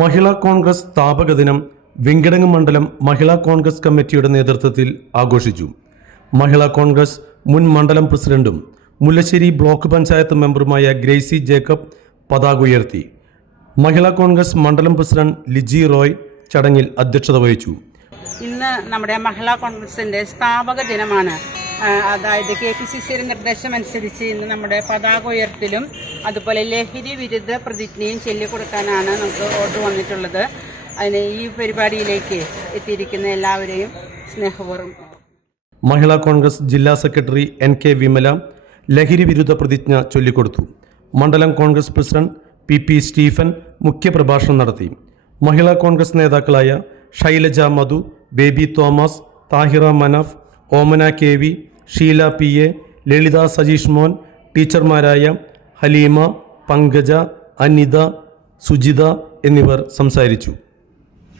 മഹിളാ കോൺഗ്രസ് സ്ഥാപക ദിനം വെങ്കിടങ്ങ് മണ്ഡലം മഹിളാ കോൺഗ്രസ് കമ്മിറ്റിയുടെ നേതൃത്വത്തിൽ ആഘോഷിച്ചു. മഹിളാ കോൺഗ്രസ് മുൻ മണ്ഡലം പ്രസിഡന്റും മുല്ലശ്ശേരി ബ്ലോക്ക് പഞ്ചായത്ത് മെമ്പറുമായ ഗ്രേസി ജേക്കബ് പതാക ഉയർത്തി. മഹിളാ കോൺഗ്രസ് മണ്ഡലം പ്രസിഡന്റ് ലിജി റോയ് ചടങ്ങിൽ അധ്യക്ഷത വഹിച്ചു. ഇന്ന് നമ്മുടെ മഹിളാ കോൺഗ്രസിന്റെ സ്ഥാപക ദിനമാണ്. അതായത് കെ പി സി സിയുടെ നിർദ്ദേശമനുസരിച്ച് ഇന്ന് നമ്മുടെ പതാക ഉയർത്തലും അതുപോലെ ലഹരി വിരുദ്ധ പ്രതിജ്ഞയും ചൊല്ലിക്കൊടുക്കാനാണ് നമുക്ക് വോട്ട് വന്നിട്ടുള്ളത്. അതിന് ഈ പരിപാടിയിലേക്ക് എത്തിയിരിക്കുന്ന എല്ലാവരെയും സ്നേഹപൂർവം മഹിളാ കോൺഗ്രസ് ജില്ലാ സെക്രട്ടറി എൻ കെ വിമല ലഹരി വിരുദ്ധ പ്രതിജ്ഞ ചൊല്ലിക്കൊടുത്തു. മണ്ഡലം Congress president P P Stephen മുഖ്യപ്രഭാഷണം നടത്തി. മഹിളാ കോൺഗ്രസ് നേതാക്കളായ Shailaja Madhu Baby Thomas Thahira Manaf Omana K V Sheela P A Lalitha Sajeesh Mon ടീച്ചർമാരായ Haleema Pankaja Anitha Sujitha എന്നിവർ സംസാരിച്ചു.